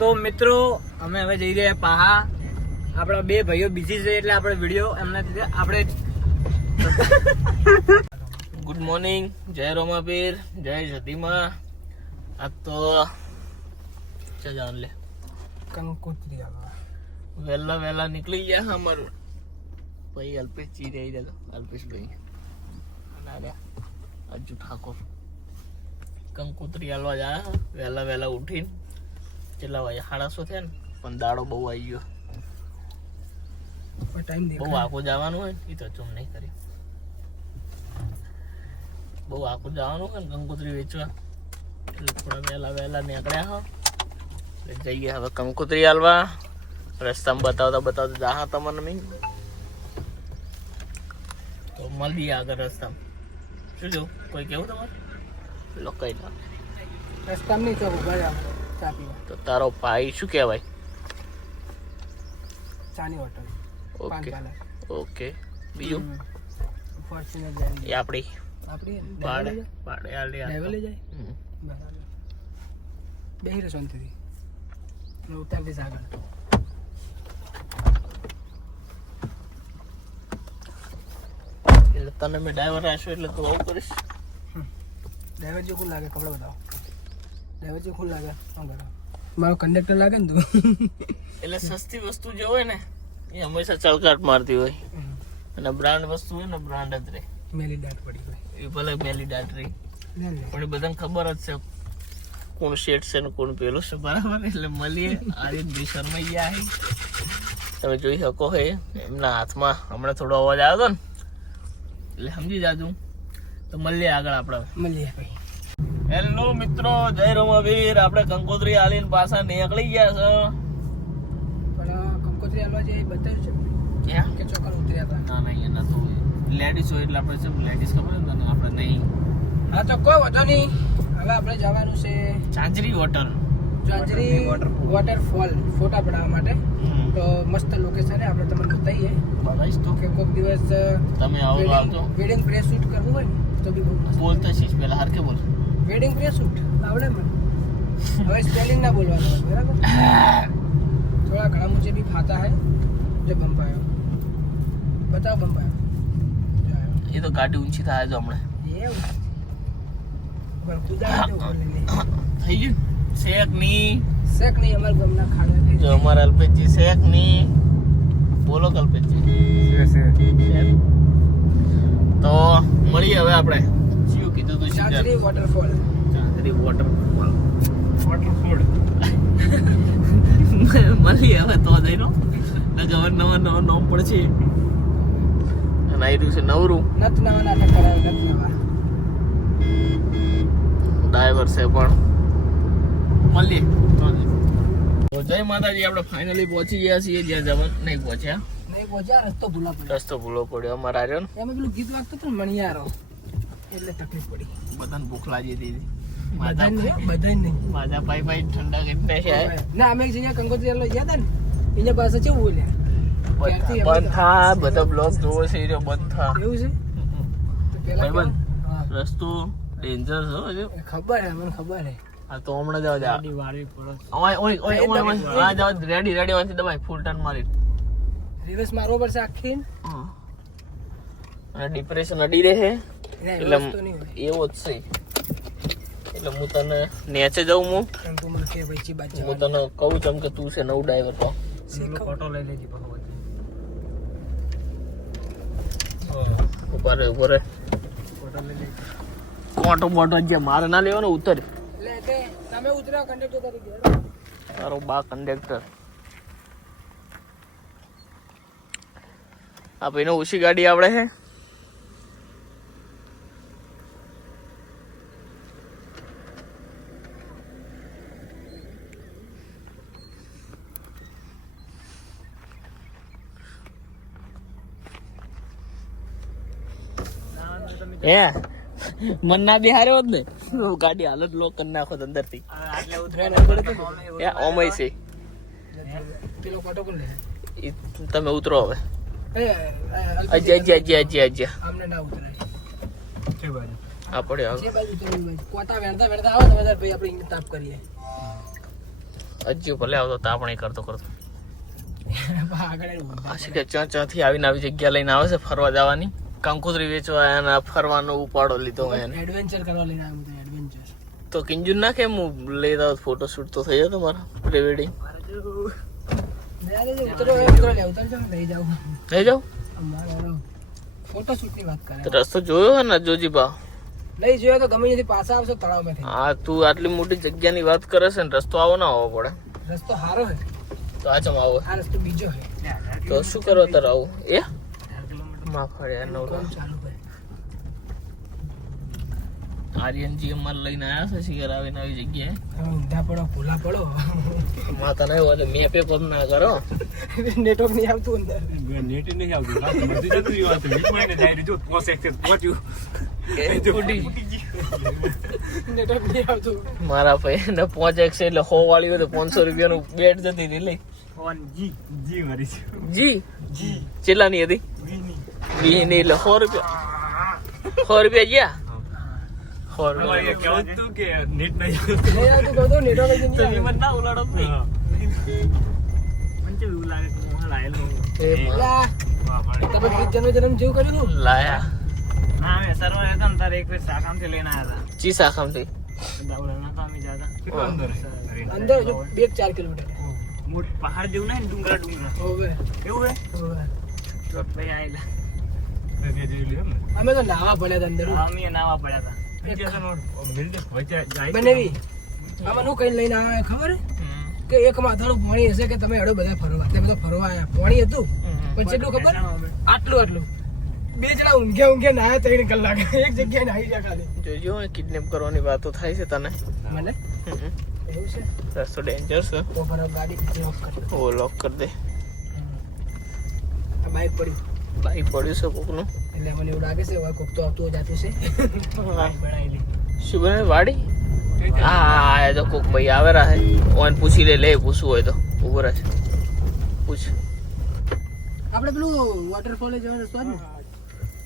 તો મિત્રો અમે હવે જઈ રહ્યા પાહા. આપણા બે ભાઈઓ બીજી છે એટલે આપણે વીડિયો એમના લીધે આપણે ગુડ મોર્નિંગ જય રોમાપીર. જય સતીમાં આ તો ચા જાન લે. કંકોત્રી આવા. વહેલા વહેલા નીકળી ગયા અમારું ભાઈ અલ્પેશ જી રહી રહ્યા અલ્પેશભાઈ અને આ રહ્યા અજુ ઠાકોર. કંકોત્રી હાલવા જાય વહેલા વહેલા ઉઠીને. કેટલા વાગે? સાડાસો થયા ને? પણ દાડો બહુ આવી ગયો. ટાઈમ બહુ આખો જવાનું હોય ને એ તો ચૂમ નહીં કરી. બહુ આખું જવાનું હોય ને કંકોત્રી વેચવા. એટલે થોડા વહેલા વહેલા નીકળ્યા હો. એટલે જઈએ હવે કંકોત્રી હાલવા. રસ્તામાં બતાવતા બતાવતા જાહા તમને મીન તો મળીએ આગળ રસ્તામાં. શું જો કોઈ કેવું તમારે? લોકો કઈ ના રસ્તામાં નહીં ચોક ઊભા રહ્યા ચા પીવા તો તારો ભાઈ શું કહેવાય? ચાની હોટલ. ઓકે. ઓકે. બીજું? ફોર્ચ્યુનર જાય એ આપણી આપણી ભાડે ભાડે હાલી આ ડ્રાઈવર જાય. બરાબર. બેહી રહે શાંતિથી. ને ઉતાર દઈશ આગળ. એટલે તને મેં ડ્રાઈવર રાખ્યો એટલે તું આવું કરીશ? ડ્રાઈવર જેવું લાગે? કપડાં બતાવો. ડ્રાઈવર જે લાગે શું કરે? મારો કંડક્ટર લાગે ને તું? એટલે સસ્તી વસ્તુ જે હોય ને એ હંમેશા ચળકાટ મારતી હોય. અને બ્રાન્ડ વસ્તુ હોય ને બ્રાન્ડ જ રહે. મેલી દાટ પડી હોય. એ ભલે મેલી દાટ રહી. પણ બધાને ખબર જ છે કોણ શેઠ છે ને કોણ પેલું છે બરાબર? એટલે મળીએ. આજે બે શર્માઈ ગયા હે તમે જોઈ શકો હે એમના હાથમાં હમણાં થોડો અવાજ આવ્યો હતો ને. એટલે સમજી જાજો. તો મળીએ આગળ આપણે. મળીએ ભાઈ. હેલો મિત્રો જય રમાવીર. આપણે કંકોત્રી આલીન પાછા નીકળી ગયા છે. પણ કંકોત્રી હાલવા જે બતાવ્યું છે ક્યાં? કે ચોકર ઉતર્યા હતા. ના ના અહીંયા નતું. લેડીઝ હોય એટલે આપણે છે લેડીઝ ખબર ને તને? આપણે નહીં. હા તો કોઈ વાંધો નહીં. હવે આપણે જવાનું છે ચાંજરી હોટલ. ચાંજરી વોટરફોલ ફોટા પડાવવા માટે. તો મસ્ત લોકેશન આપણે તમને બતાવીએ. બતાવીશ તો. કે કોઈક દિવસ તમે આવો તો આવજો વેડિંગ પ્રેસ શૂટ કરવું હોય ને તો બી બોલતા શીશ પેલા હરકે બોલ. વેડિંગ પ્રેશૂટ આવડે મને. હવે સ્પેલિંગ ના બોલવાનું બરાબર? થોડા ઘણા મુજે બી ફાતા હે જે બંપાયો બતાવ બંપાયો એ તો ગાડી ઊંચી થાય જો હમણાં. એવું? પણ કુદા થઈ ગયું? શેખની. શેખની ગમના ખાડે જો અમાર અલ્પેશજી શેખની. બોલો કલ્પેશજી. તો મળીએ હવે આપણે. કીધું તું Chanchri waterfall Chandri waterfall waterfall મળીએ હવે તો જઈનો નવા નવા નવા નામ પડશે. અને આયરું છે નવરું. નત નવા નાટક કરાવે નત નવા. ડ્રાઈવર છે પણ. મળીએ તો જય માતાજી આપણે ફાઇનલી પહોંચી ગયા છીએ. જ્યાં જવાનું નહીં પહોંચ્યા. નહીં પહોંચ્યા રસ્તો ભૂલા પડ્યો. રસ્તો ભૂલો પડ્યો અમારા રહ્યો ને એમાં પેલું ગીત વાગતું હતું ને મણિયારો? એટલે તકલીફ પડી. બધાને ભૂખ લાગી હતી. માજા નહીં નહીં. માજા પાઈ પાઈ ઠંડા કેટલે છે. ના અમે એક કંકોત્રી હાલવા ગયા હતા ને એના પાસે કેવું બોલ્યા બંધ થા બધા બ્લોક જોવો છે એ બંધ થા. એવું છે? ભાઈબંધ. રસ્તો ડેન્જર છે હો હજુ. એ ખબર હે મને ખબર હે આ તો હમણાં જવા જા ઓય ઓય ઓય ઓય ઓય. હા જાવ રેડી રેડી વાંચી દબાઈ ફૂલ ટર્ન મારી રિવર્સ મારવો પડશે આખી ડિપ્રેશન અડી રહે એટલે એવો જ છે. એટલે હું તને નેચે જાઉં હું. કેમ કે મને કે ભાઈ ચી બાજુ હું તને કહું છું કે તું છે નવું ડ્રાઈવર તો. ફોટો લઈ લેજે ઊભા રે ઊભો રે ફોટો મોટો જે મારે ના લેવાનો ઉતર. એટલે તમે ઉતર્યા કંડક્ટર તરીકે તારો બા કંડક્ટર આ ભાઈનો ઓછી ગાડી આવડે છે. હે? મન ના બિહાર્યો જ ને. ગાડી હાલત લોક કરી નાખો અંદરથી ઓમય છે. પેલો ફોટો કોણ લે ઈ તમે ઉતરો હવે. અજય અજય અજય અજય અજય આમને ના ઉતરાય. આ પડે હવે. જે બાજુ ઉતરવું હોય. કોટા વેણતા વેણતા આવો ને વધારે ભાઈ આપણે તાપ કરીએ. હજુ ભલે આવતો તાપણી કરતો કરતો. આગળ ચા થી આવીને આવી જગ્યા લઈને આવે છે ફરવા જવાની? કંકોત્રી વેચવા અને ફરવાનો ઉપાડો લીધો એને. એડવેન્ચર કરવા લઈને આવ્યો તો એડવેન્ચર તો કિંજુ ના કેમ હું લેતા ફોટો શૂટ તો થઈ જતો મારા પ્રી વેડિંગ લઈ જાઉં. અમારો ફોટો શૂટની વાત કરે. રસ્તો જોયો હે ને જોજી બા લઈ જોયો તો ગમે ત્યાંથી પાછા આવશો તળાવમાંથી હા તું આટલી મોટી જગ્યાની વાત કરે છે ને રસ્તો આવો ના આવો પડે. રસ્તો સારો હે. તો આ ચમ આવો. આ રસ્તો બીજો હે. તો શું કરો તાર આવું? એ માફળ્યા નવરો કોમ ચાલુ છે આર્યનજી અમારે લઈને આવ્યા છે શિખર આવીને આવી જગ્યાએ. ઊંધા પડો ભૂલા પડો. માતા નહીં હોય તો મેપે પર ના કરો નેટવર્ક નહીં આવતું અંદર. નેટ નહીં આવતું. રાત બધી જતું રહ્યું હતું વીસ મહિને જાય જો પોસ એક્સેસ પહોંચ્યું. મારા ભાઈ ને પાંચ એકસો એટલે હો વાળી હોય તો પાંચસો રૂપિયાનું બેટ જતી હતી લઈ જી જી મારી જી? જી. ચેલાની હતી? વીની વી ની એટલે સો રૂપિયા. સો રૂપિયા ગયા? સો રૂપિયા. નહીં નહીં જ નહીં જ નહીં. તમે ગીત જન્મ જન્મ જેવું કર્યું હતું લાયા. ના કામે જતા અંદર બે ચાર કિલોમીટર. મોટ પહાડ જેવું ને ડુંગરા ડુંગરા. એવું હે? ભાઈ આયેલા. અમે તો નાવા પડ્યા હતા અંદર. અમે નાવા પડ્યા હતા બનેવી. આમાં હું કઈ લઈને આવ્યા ખબર? કે એક માથાનું પાણી હશે કે તમે હેડો બધા ફરવા. તમે તો ફરવા આવ્યા પાણી હતું? પણ કેટલું ખબર? આટલું આટલું. બે જણા ઊંઘે ઊંઘે નાયા ત્રણ કલાક. એક જગ્યાએ નાહી ગયા ખાલી. જોજો કિડનેપ કરવાની વાતો થાય છે તને. મને? એવું છે? રસ્તો ડેન્જર છે તો ગાડી ઓફ કરી ઓ લોક કરી દે. આ બાઇક પડી. બાઈક પડ્યું છે કોકનું. એટલે મને એવું લાગે છે હવે કોક તો આવતું જતું છે. શું બને વાડી? હા હા આ તો કોક ભાઈ આવે રહે ઓન પૂછી લે લે પૂછવું હોય તો. ઊભો રહે પૂછ. આપણે પેલું વોટરફોલે જવાનો સ્વાદ ને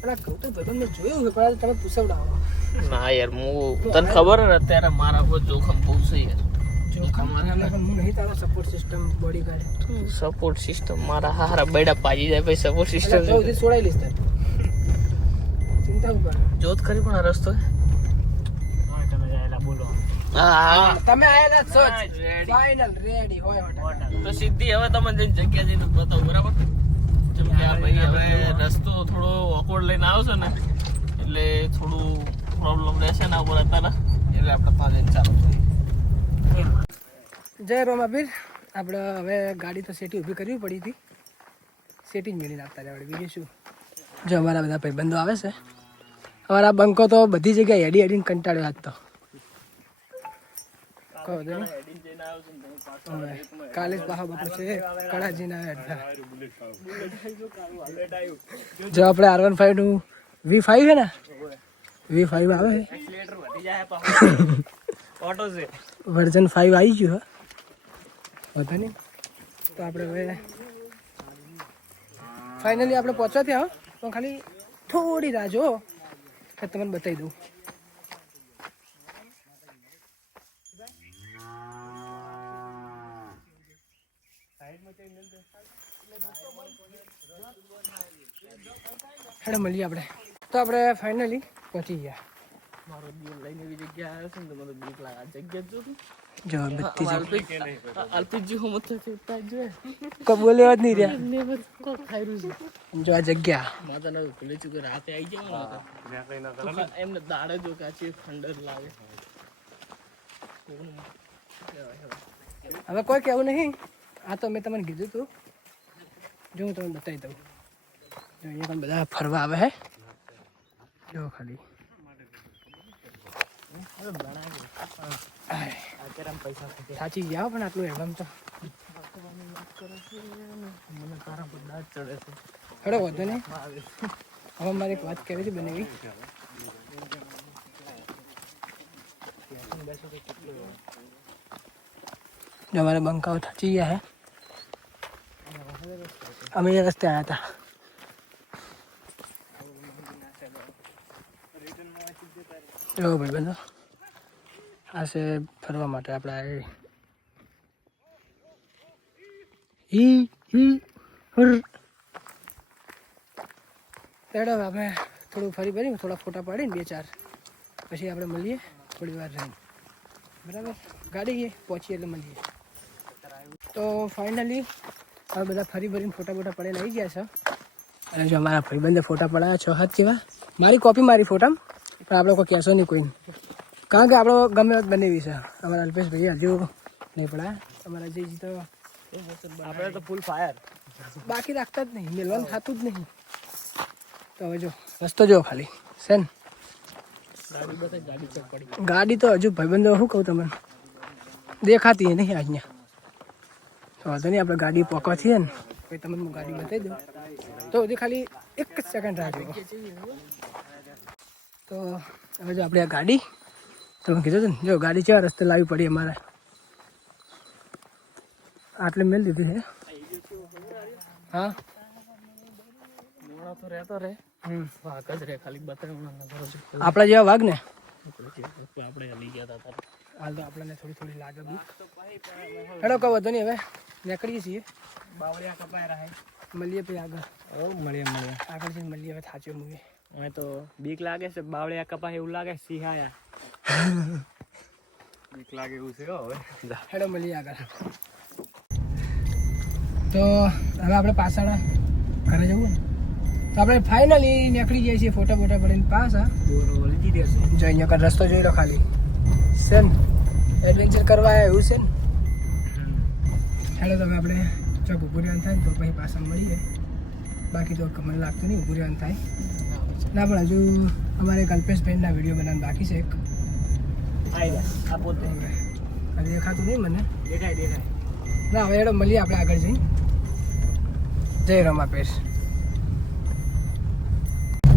પેલા તો ભાઈ મેં જોયું છે પણ તમે પૂછવડાવો. ના યાર હું તને ખબર ને અત્યારે મારા પર જોખમ બહુ છે યાર. Support system bodyguard support system મારા હારા બેડા પાજી જાય ભાઈ સપોર્ટ સિસ્ટમ છોડાઈ લઈશ ચિંતા ઉપર જોત ખરી પણ આ રસ્તો તમે જાયેલા બોલો. હા. તમે આયેલા છો ફાઇનલ રેડી હોય તો સીધી હવે તમે જઈને જગ્યા જઈને બતાવો બરાબર? જેમ કે આ ભાઈ હવે રસ્તો થોડો ઓકવર્ડ લઈને આવશો ને એટલે થોડું પ્રોબ્લેમ રહેશે ને ઉપર અત્યારે. એટલે આપણે ત્યાં ચાલુ જય રોમાબીર. આપણે હવે ગાડી તો સેટી ઊભી કરવી પડી હતી. સેટી જ મેળી નાખતા આપણે બીજું શું? જો અમારા બધા ભાઈબંધો આવે છે. અમારા બંકો તો બધી જગ્યાએ હેડી હેડીને કંટાળ્યો હાથ તો. કાલે જ પાહા બપોર છે. કડાજીના જો આપણે આર વન ફાઈવનું વી ફાઈવ છે ને? વી ફાઈવ આવે છે એક્સિલેટર વધી જાય ઓટો છે વર્ઝન ફાઈવ આવી ગયું હા વધુ નહીં તો આપણે હવે ફાઇનલી આપણે પહોંચવા ત્યાં તો ખાલી થોડી રાહ જો કે તમને બતાવી દઉં હેડો મળીએ આપણે તો આપણે ફાઇનલી પહોંચી ગયા મારો દિલ લઈને એવી જગ્યા આવ્યો છે ને તો મને બીક લાગે. જગ્યા જો જો બધી અલ્પિતજી હું મત કબૂલે જ નહીં રહ્યા. નેવર કોક ખાઈ છે. જો આ જગ્યા. માતા ના ભૂલે ચૂકે રાતે આવી જાય ખા- એમને દાડે જો કાચી ખંડર લાગે. હવે કોઈ કેવું નહીં. આ તો મેં તમને કીધું તું. જો હું તમને બતાવી દઉં. જો અહીંયા પણ બધા ફરવા આવે હે. જો ખાલી. સાચી ગયા હો પણ આટલું એડવાન્સ તો. મને તારા પર દાંત ચડે છે. હેડો, વધુ નહીં. હવે મારે એક વાત કહેવી હતી બનેવી. જો અમારે બંકાઓ થાચી ગયા હે. અમે એ રસ્તે આવ્યા હતા. જો ભાઈ બંધો આ છે ફરવા માટે આપણે ઈ ઈ હેડો આપણે થોડું ફરી ફરી થોડા ફોટા પાડીને બે ચાર. પછી આપણે મળીએ થોડી વાર રહીને. બરાબર? ગાડી ગઈ પહોંચીએ એટલે મળીએ. તો ફાઇનલી હવે બધા ફરી ભરીને ફોટા બોટા પડીને આવી ગયા છે. અને જો અમારા ભાઈબંધે ફોટા પડાયા છ, હાથ જેવા. મારી કોપી મારી ફોટા પણ આપણે કોઈ કહેશો નહીં કોઈ. કારણ કે આપણો ગમે એવો જ બનાવી છે. અમારા અલ્પેશભાઈ હજુ નહીં પડાયા અમારા જયજી તો આપણે તો ફૂલ ફાયર બાકી રાખતા જ નહીં. મેળવાનું થતું જ નહીં. તો હવે જો રસ્તો જો ખાલી. છે ને? ગાડી બતાવી ગાડી ચેક પડી. ગાડી તો હજુ ભાઈબંધો શું કહું તમને? દેખાતી નહીં આજના તો વાંધો નહીં આપણે ગાડી પોકવા થઈએ ને. પછી તમને હું ગાડી બતાવી દઉં. તો હજી ખાલી એક જ સેકન્ડ રાખજો. તો હવે જો આપણે આ ગાડી તમે કીધું હતું ને જો ગાડી કેવા રસ્તે લાવી પડી અમારે. આટલે મેળ દીધી છે. હા? તો રહેતો રે હમ. વાઘ જ રે ખાલી નજરો આપણા જેવા વાઘ ને? આપણે લઈ ગયા હતા હાલ તો આપણને થોડી થોડી લાગે હેડો કહો વધો નહીં હવે. નીકળીએ છીએ. બાવળિયા કપાય રહે મળીએ પછી આગળ. મળીએ મળીએ. આગળ જઈને મળીએ હવે થાચ્યો મૂવી મને તો બીક લાગે છે બાવળિયા કપા એવું લાગે સિંહાયા બીક લાગે એવું છે હવે. હેડો મળી આગળ. તો હવે આપણે પાછળ ઘરે જવું ને? તો આપણે ફાઇનલી નીકળી જઈએ છીએ ફોટા ફોટા પડીને પાછા. જો અહીંયા કાંઈ રસ્તો જોઈ લો ખાલી. છે ને? એડવેન્ચર કરવા આવ્યા એવું છે ને? હેડો તો હવે આપણે ચોક ઉભુરિયાન થાય ને તો પછી પાછા મળીએ. બાકી તો મને લાગતું નહીં ઉભુરિયાન થાય. ના પણ હજુ અમારે કલ્પેશભાઈના વીડિયો બનાવવાનું બાકી છે એક. આ પોતે. દેખાતું નહીં મને? દેખાય દેખાય. ના હવે એડો મળીએ આપણે આગળ જઈ જય રમાપેશ.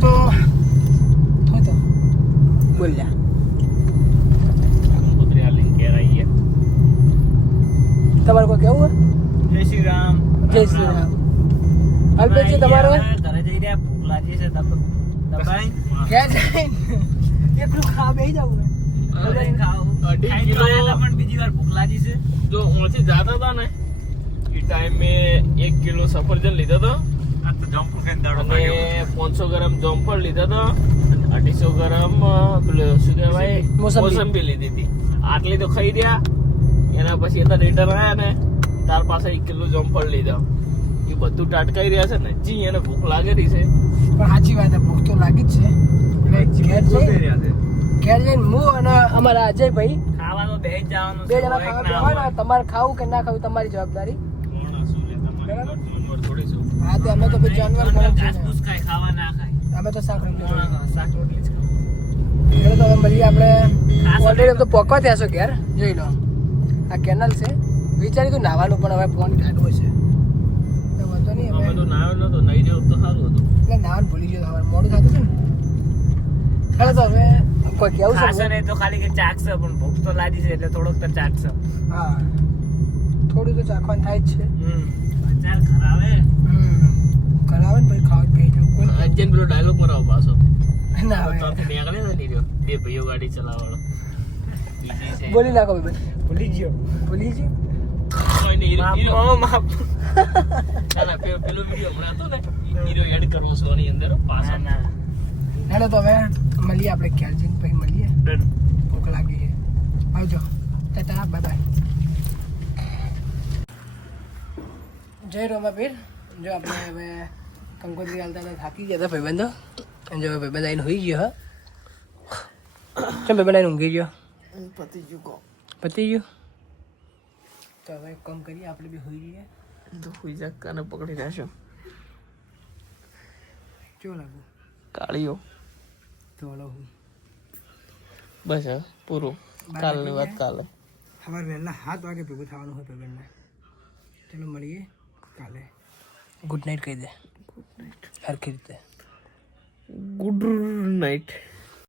તો હું તો? બોલ્યા. તમારે કોઈ કેવું જય શ્રી રામ. જય શ્રી રામ. અલ્પેશજી તમારે ઘરે જઈ રહ્યા ભૂખ છે દબ દબાઈ ક્યાં જાય? એકલું ખા બેસી જવું હવે ખાવું અઢી કિલો- પણ બીજી વાર ભૂખ લાગી છે. જો ઓછી જાતા હતા ને એ ટાઈમે એક કિલો સફરજન લીધો હતો. આ તો જમ્પ કરીને દાડો પાંચસો ગ્રામ જોમફળ લીધો હતો. અને અઢીસો ગ્રામ પેલું શું કહેવાય? મોસંબી. મોસંબી લીધી હતી. આટલી તો ખાઈ રહ્યા. એના પછી અત્યારે રિટર્ન આવ્યા ને. તાર પાસે એક કિલો જોમફળ લીધો. બધું ટાટકાઈ રહ્યા છે ને જી એને ભૂખ લાગેલી છે. પણ સાચી વાત છે ભૂખ તો લાગી જ છે. ઘેર જઈ રહ્યા છે. ઘેર જઈને હું અને અમારા અજયભાઈ ખાવાનું બે જવાનું બે જણા ખાવા તમારે ખાવું કે ના ખાવું તમારી જવાબદારી. હા તો અમે તો ભાઈ જાનવર ખાય ખાવા ના ખાય અમે તો શાક રોટલી હા, ખાઈએ. હા, શાક રોટલી જ ખાવ. એટલે તો હવે મળીએ આપણે. ઓલરેડી તો પોકવા ત્યાં છો ઘેર. જોઈ લો. આ કેનલ છે. વિચારી તું નાવાનું પણ હવે ફોન કાઢવો છે. નહીં અમે તો નાયો નતો નહીં રહ્યો તો સારું હતું. એટલે નાવાનું ભૂલી ગયો હવે મોડું થતું છે ને. ચાલો તો હવે કોઈ કેવું ખાશે છે નહીં તો ખાલી કે ચાખશે પણ ભૂખ તો લાગી છે એટલે થોડોક તો ચાખશે. હા. થોડું તો ચાખવાનું થાય જ છે. હમ. ચાલ ખરાવે ને પછી ખાવા જ બેસી કોઈ અજ્જન પેલો ડાયલોગ મરાવો પાછો. ના આવે. ત્યાંથી નીકળે ને નહીં રહ્યો બે ભાઈઓ ગાડી છે. બોલી નાખો ભાઈ ભૂલી ગયો. ભૂલી ગઈ પેલો- પેલો વીડિયો હમણાં હતો ને હીરો એડ કરવો છે આની અંદર પાછા. ના ના. હેલો તો હવે મળીએ આપણે ખ્યાલ છે પછી મળીએ. ડન. ભૂખ લાગી છે. આવજો. Tata bye bye. જય રોમાપીર. જો આપણે હવે કંકોત્રી હાલતા હતા થાકી ગયા હતા ભાઈબંધો. અને જો ભાઈબંધ આવીને હોઈ ગયો હા. ચમ ભાઈબંધ આવીને ઊંઘી ગયો? પતિ ગયું. પતી ગયું? તો હવે કામ કરીએ આપણે બી હોઈ જઈએ. તો હોઈ જા કાને પકડી રહેશો કેવો લાગુ? કાળીઓ તો હું. બસ હા પૂરું. કાલની વાત કાલે. સવાર વહેલા સાત વાગે ભેગું થવાનું હોય પેમેન્ટને ચલો મળીએ કાલે. ગુડ નાઇટ કહી દે. સરખી રીતે. Good night